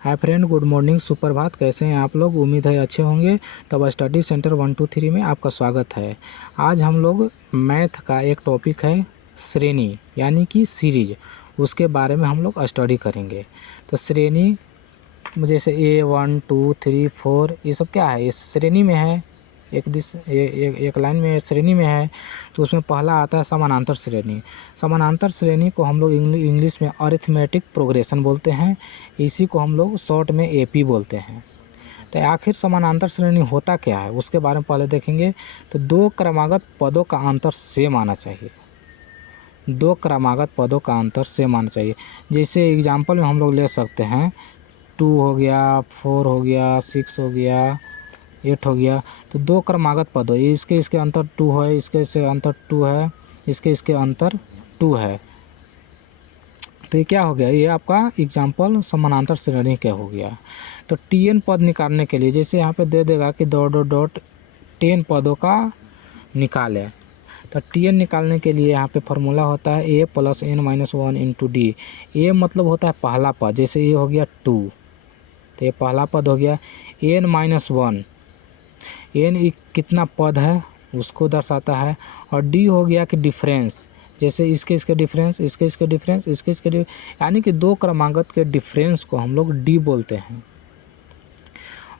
Hi friend, good morning, सुप्रभात। कैसे हैं आप लोग? उम्मीद है अच्छे होंगे। तब स्टडी सेंटर 123 में आपका स्वागत है। आज हम लोग मैथ का एक टॉपिक है श्रेणी यानी कि सीरीज, उसके बारे में हम लोग स्टडी करेंगे। तो श्रेणी जैसे A1 2 3 4 ये सब क्या है, इस श्रेणी में है। एक लाइन में श्रेणी में है। तो उसमें पहला आता है समानांतर श्रेणी। समानांतर श्रेणी को हम लोग इंग्लिश में अरिथमेटिक प्रोग्रेशन बोलते हैं। इसी को हम लोग शॉर्ट में AP बोलते हैं। तो आखिर समानांतर श्रेणी होता क्या है उसके बारे में पहले देखेंगे। तो दो क्रमागत पदों का अंतर सेम आना चाहिए। दो क्रमागत पदों का अंतर सेम आना चाहिए। जैसे एग्जाम्पल में हम लोग ले सकते हैं 2 हो गया, 4 हो गया, 6 हो गया, 8 हो गया। तो दो क्रमागत पद हो, ये इसके अंतर 2 है, इसके अंतर 2 है, इसके अंतर 2 है। तो ये क्या हो गया, ये आपका एग्जाम्पल समानांतर श्रेणी क्या हो गया। तो TN पद निकालने के लिए जैसे यहाँ पे दे देगा कि डॉट 10 पदों का निकाले। तो TN निकालने के लिए यहाँ पे फार्मूला होता है A + n-1 into D। A मतलब होता है पहला पद, जैसे ये हो गया 2, तो ये पहला पद हो गया। n-1 n कितना पद है उसको दर्शाता है। और D हो गया कि डिफरेंस, जैसे इसके डिफरेंस, इसके डिफरेंस, यानी कि दो क्रमागत के डिफरेंस को हम लोग D बोलते हैं।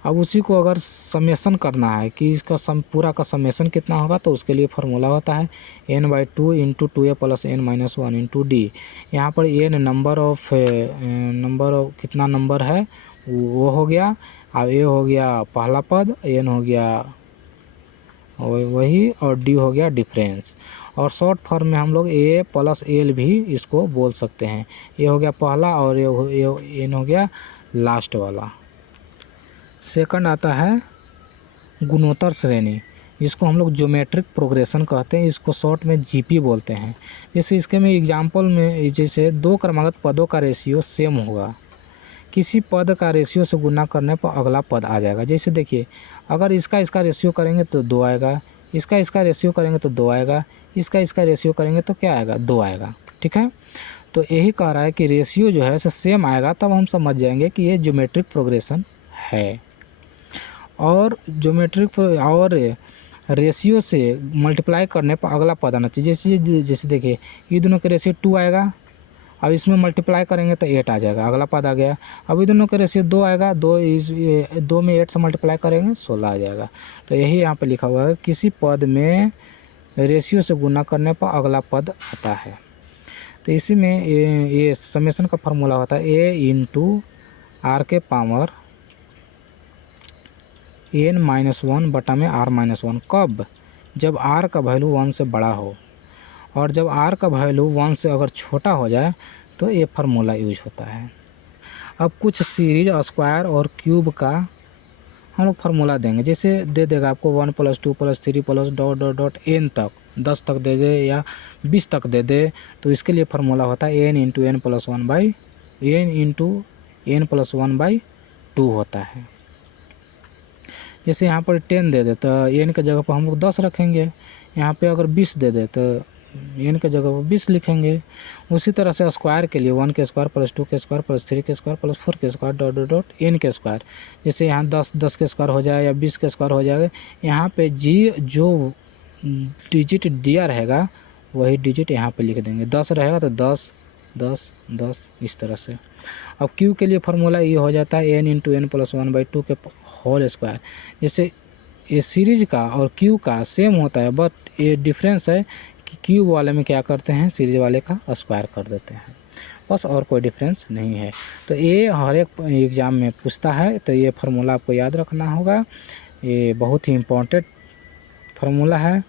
अब उसी को अगर समेशन करना है कि इसका पूरा का समेशन कितना होगा, तो उसके लिए फार्मूला होता है n/2 into 2a + n-1 into D। यहाँ पर n नंबर ऑफ कितना नंबर है वो हो गया। अब A हो गया पहला पद, n हो गया वही, और D हो गया डिफरेंस। और शॉर्ट फॉर्म में हम लोग A + L भी इसको बोल सकते हैं। ये हो गया पहला और n हो गया लास्ट वाला। सेकंड आता है गुणोत्तर श्रेणी, जिसको हम लोग ज्योमेट्रिक प्रोग्रेशन कहते हैं। इसको शॉर्ट में GP बोलते हैं। जैसे इसके में एग्जाम्पल में जैसे दो क्रमागत पदों का रेशियो सेम होगा, किसी पद का रेशियो से गुना करने पर अगला पद आ जाएगा। जैसे देखिए, अगर इसका रेशियो करेंगे तो 2 आएगा, इसका रेशियो करेंगे तो 2 आएगा, इसका रेशियो करेंगे तो क्या आएगा, 2 आएगा। ठीक है, तो यही कह रहा है कि रेशियो जो है सेम आएगा, तब हम समझ जाएंगे कि ये ज्योमेट्रिक प्रोग्रेशन है। और ज्योमेट्रिक और रेशियो से मल्टीप्लाई करने पर अगला पद आना चाहिए। जैसे देखिए, ये दोनों के रेशियो 2 आएगा, अब इसमें मल्टीप्लाई करेंगे तो 8 आ जाएगा, अगला पद आ गया। अब ये दोनों के रेशियो 2 आएगा, 2 में 8 से मल्टीप्लाई करेंगे 16 आ जाएगा। तो यही यहाँ पे लिखा हुआ है, किसी पद में रेशियो से गुना करने पर अगला पद आता है। तो इसी में ये समेशन का फार्मूला होता है A इंटू R के पावर n-1 बटा में r-1। कब? जब R का वैल्यू 1 से बड़ा हो, और जब R का वैल्यू 1 से अगर छोटा हो जाए तो ये फार्मूला यूज होता है। अब कुछ सीरीज स्क्वायर और क्यूब का हम लोग फार्मूला देंगे। जैसे दे देगा आपको 1 + 2 + 3 + ... n तक, 10 तक दे दे या 20 तक दे दे, तो इसके लिए फार्मूला होता है n इंटू n + 1/2 होता है। जैसे यहाँ पर 10 दे दे तो n के जगह पर हम लोग 10 रखेंगे। यहाँ पे अगर 20 दे दे तो n के जगह पर 20 लिखेंगे। उसी तरह से स्क्वायर के लिए 1 के स्क्वायर + 2 के स्क्वायर + 3 के स्क्वायर + 4 के स्क्वायर ... n के स्क्वायर। जैसे यहाँ 10 के स्क्वायर हो जाए या 20 के स्क्वायर हो जाएगा। यहाँ पे जो डिजिट दिया रहेगा वही डिजिट यहाँ पे लिख देंगे। 10 रहेगा तो 10 10 10 इस तरह से। अब क्यू के लिए फार्मूला ये हो जाता है n इंटू n + 1/2 के होल स्क्वायर। जैसे ये सीरीज का और क्यू का सेम होता है, बट ये डिफरेंस है कि क्यू वाले में क्या करते हैं, सीरीज वाले का स्क्वायर कर देते हैं, बस, और कोई डिफरेंस नहीं है। तो ये हर एक एग्ज़ाम में पूछता है, तो ये फार्मूला आपको याद रखना होगा। ये बहुत ही इम्पोर्टेंट फार्मूला है।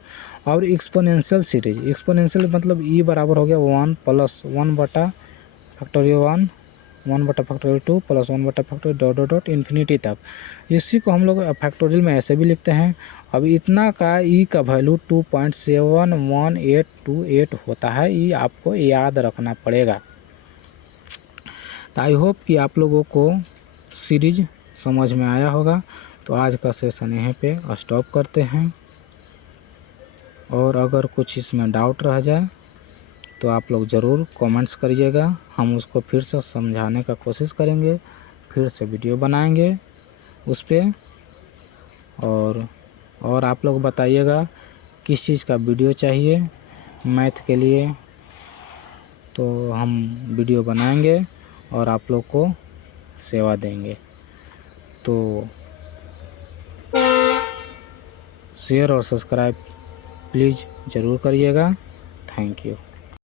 और एक्सपोनेंशियल सीरीज, एक्सपोनेंशियल मतलब E बराबर हो गया 1 + 1 बटा फैक्टोरियल 1 1 बटा फैक्टोरियल 2 + 1 बटा फैक्टोरियल ... इन्फिनिटी तक। इसी को हम लोग फैक्टोरियल में ऐसे भी लिखते हैं। अब इतना का E का वैल्यू 2.71828 होता है। ये आपको याद रखना पड़ेगा। तो आई होप कि आप लोगों को सीरीज समझ में आया होगा। तो आज का सेशन यहीं पे स्टॉप करते हैं, और अगर कुछ इसमें डाउट रह जाए तो आप लोग ज़रूर कमेंट्स करिएगा, हम उसको फिर से समझाने का कोशिश करेंगे। फिर से वीडियो बनाएंगे उस पर। और आप लोग बताइएगा किस चीज़ का वीडियो चाहिए मैथ के लिए, तो हम वीडियो बनाएंगे और आप लोग को सेवा देंगे। तो शेयर और सब्सक्राइब प्लीज़ ज़रूर करिएगा। Thank you.